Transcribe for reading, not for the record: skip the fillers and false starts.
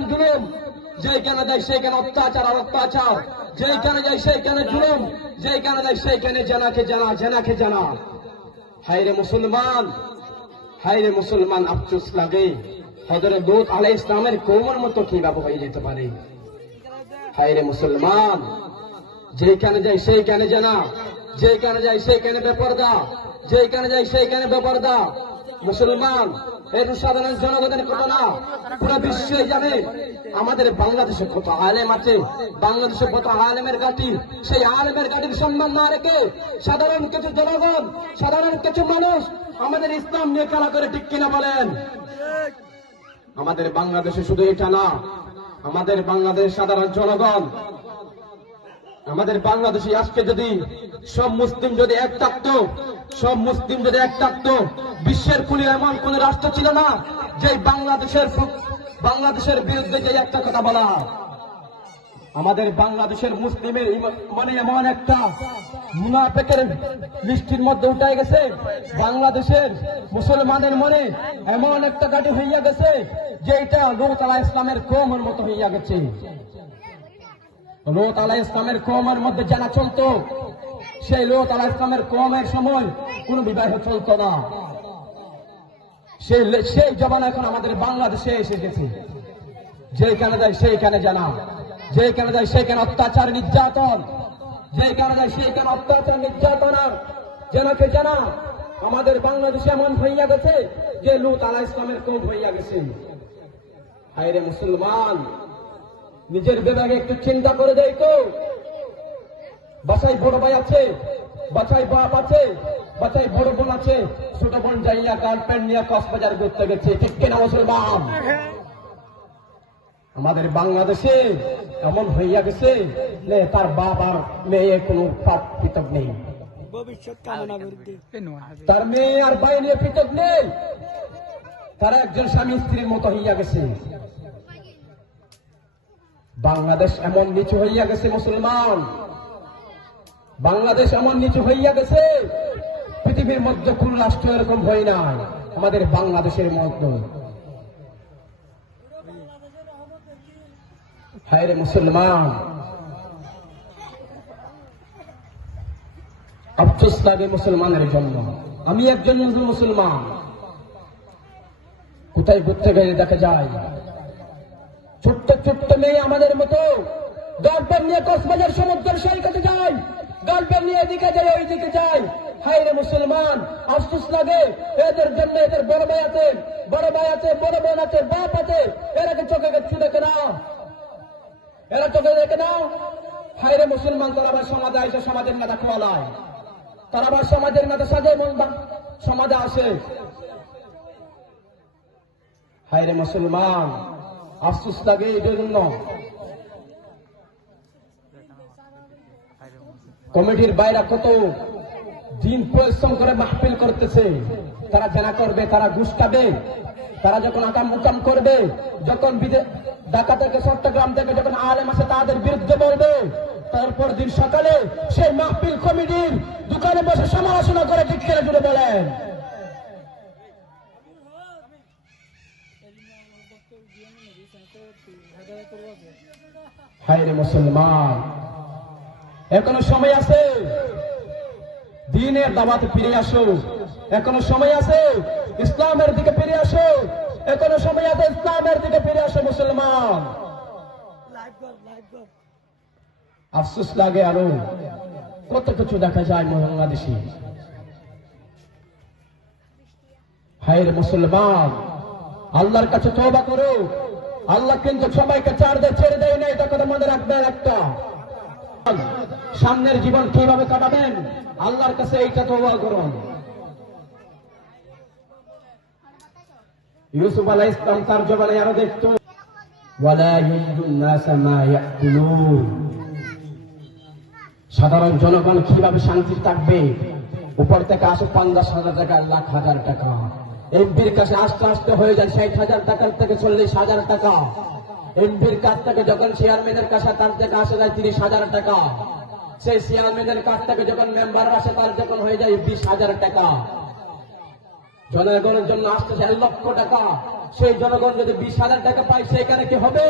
নির্যাতন জুলুম, যেখানে যায় সেইখানে অত্যাচার আর অত্যাচার, যেখানে যায় সেইখানে জুলুম, যেখানে যায় সেইখানে জানাকে জানা, জানাকে জানা। হায়রে মুসলমান, হায়রে মুসলমান, আফসোস লাগে হযরত লূত আলাইহিস সালামের কওমের মতো কিভাবে হয়ে যেতে পারে। হায়রে মুসলমান, যেখানে যায় সেইখানে জানা, যেখানে যায় সেইখানে বেপরদা, যেখানে যায় সেইখানে বেপরদা। মুসলমান, এর সাধারণ জনগণের কথা না, পুরো বিশ্বই জানে আমাদের বাংলাদেশে কত আলেম আছে, বাংলাদেশে কত আলেমের ঘাঁটি। সেই আলেমের ঘাঁটির সম্মান না রেখে সাধারণ কিছু জনগণ, সাধারণ কিছু মানুষ আমাদের ইসলাম নিয়ে খেলা করে, ঠিক কিনা বলেন? আমাদের বাংলাদেশে শুধু এটা না, আমাদের বাংলাদেশ সাধারণ জনগণ, আমাদের বাংলাদেশে আজকে যদি সব মুসলিম যদি এক থাকতো, সব মুসলিম যদি এক থাকতো, বিশ্বের কোন এমন কোন রাষ্ট্র ছিল না যে বাংলাদেশের বিরুদ্ধে যে একটা কথা বলা। আমাদের বাংলাদেশের মুসলিমের মানে এমন একটা মুনাফিকের লিস্টির মধ্যে উঠে গেছে, বাংলাদেশের মুসলমানের মনে এমন একটা গাড়ি হইয়া গেছে যে এটা লূত আলাইহিস ইসলামের কওমের মতো হইয়া গেছে। লূত আলাইহিস ইসলামের কওমের মধ্যে জানা চলতো, সেই লূত আলাইহিস ইসলামের কওমের সময় কোনো বিবাহ চলতো না। সেই জবান এখন আমাদের বাংলাদেশে এসে গেছে। যেখানে যায় সেইখানে জানা, যেখানে যায় সেইখানে অত্যাচার নির্যাতন, যেখানে যায় সেইখানে অত্যাচার নির্যাতন আর জানাকে জানা। আমাদের বাংলাদেশে এমন হইয়া গেছে যে লূত আলাইহিস ইসলামের কওম হইয়া গেছে। হায়রে মুসলমান, নিজের বিভাগে একটু চিন্তা করে দেখো। বাসায় বড় ভাই আছে, বাসায় বাপ আছে, বাসায় বড় বোন আছে, ছোট বোন যাইয়া গার্লফ্রেন্ড নিয়ে কক্সবাজার ঘুরতে গেছে, ঠিক কিনা মুসলমান? আমাদের বাংলাদেশে এমন হইয়া গেছে যে তার বাপ আর মেয়ে কোনো পৃথক নেই, তার মেয়ে আর ভাই নিয়ে পৃথক নেই, তারা একজন স্বামী স্ত্রীর মতো হইয়া গেছে। বাংলাদেশ এমন নিচু হইয়া গেছে মুসলমান, বাংলাদেশ এমন নিচু হইয়া গেছে, পৃথিবীর মধ্যে কোন রাষ্ট্র এরকম হয় না আমাদের বাংলাদেশের মধ্যে। হায়রে মুসলমান, আফসোস লাগে মুসলমানের জন্য। আমি একজন মুসলমান, কোথায় ঘুরতে গেলে দেখা যায় ছোট্ট ছোট্ট মেয়ে আমাদের মতো গার্লফ্রেন্ড নিয়ে কক্সবাজার সমুদ্রের সৈকতে যায়, গার্লফ্রেন্ড নিয়ে এদিকে যায় ওইদিকে যায়। হায়রে মুসলমান, আফসোস লাগে এদের জন্য। এদের বড় ভাই আছে, বড় ভাই আছে, বড় বোন আছে, বাপ আছে, এরা কি চোখে গেছে দেখে না? এরা চোখে দেখে না? হায়রে মুসলমান, তারা আবার সমাজে এসে সমাজের নেতা খোয়ালায়, তারা আবার সমাজের নেতা সাজে সমাজে আসে। হায়রে মুসলমান, আফসোস লাগে এই জন্য। কমিটির বাইরে কত দিন পরিশ্রম করে মাহফিল করতেছে, তারা জানা করবে, তারা ঘুষ খাবে, তারা যখন আকাম মুকাম করবে, যখন ঢাকা থেকে চট্টগ্রাম থেকে যখন আলেম আসে তাদের বিরুদ্ধে বলবে, তারপর দিন সকালে সেই মাহফিল কমিটির দোকানে বসে সমালোচনা করে, ঠিক করে জুড়ে বলেন। হায়রে মুসলমান, এখনো সময় আছে, দ্বীনের দাওয়াতে ফিরে আসো, এখনো সময় আছে, ইসলামের দিকে ফিরে আসো, এখনো সময় আছে, ইসলামের দিকে ফিরে আসো মুসলমান। আফসোস লাগে আরো কত কিছু দেখা যায় বাংলাদেশে। হায়রে মুসলমান, আল্লাহর কাছে তওবা করো। আল্লাহ কিন্তু সবাইকে ছেড়ে দেয় না, এটা কথা মনে রাখবেন। একটা সামনের জীবন কিভাবে কাটাবেন আল্লাহর কাছে এইটা তওবা করুন। ইউসুফ আলাইহিস সালাম তার জবানে আরো দেখতো, ওয়ালা ইয়াজুন নাস মা ইয়াকুলুন। সাধারণ জনগণ কিভাবে শান্তি থাকবে? উপর থেকে আসে 50,000 টাকা, 1,00,000 টাকা, এমপির কাছে আস্তে আস্তে হয়ে যায় 60,000 টাকার থেকে 40,000 টাকা। এমপির কাছ থেকে যখন চেয়ারম্যানের কাছে তার থেকে আসে যায় 30,000 টাকা, সেই চেয়ারম্যানের কাছ থেকে যখন মেম্বার আসে তার যখন হয়ে যায় 20,000 টাকা। জনগণের জন্য আসতে 1 লক্ষ টাকা, সেই জনগণ যদি 20,000 টাকা পায় সেখানে কি হবে?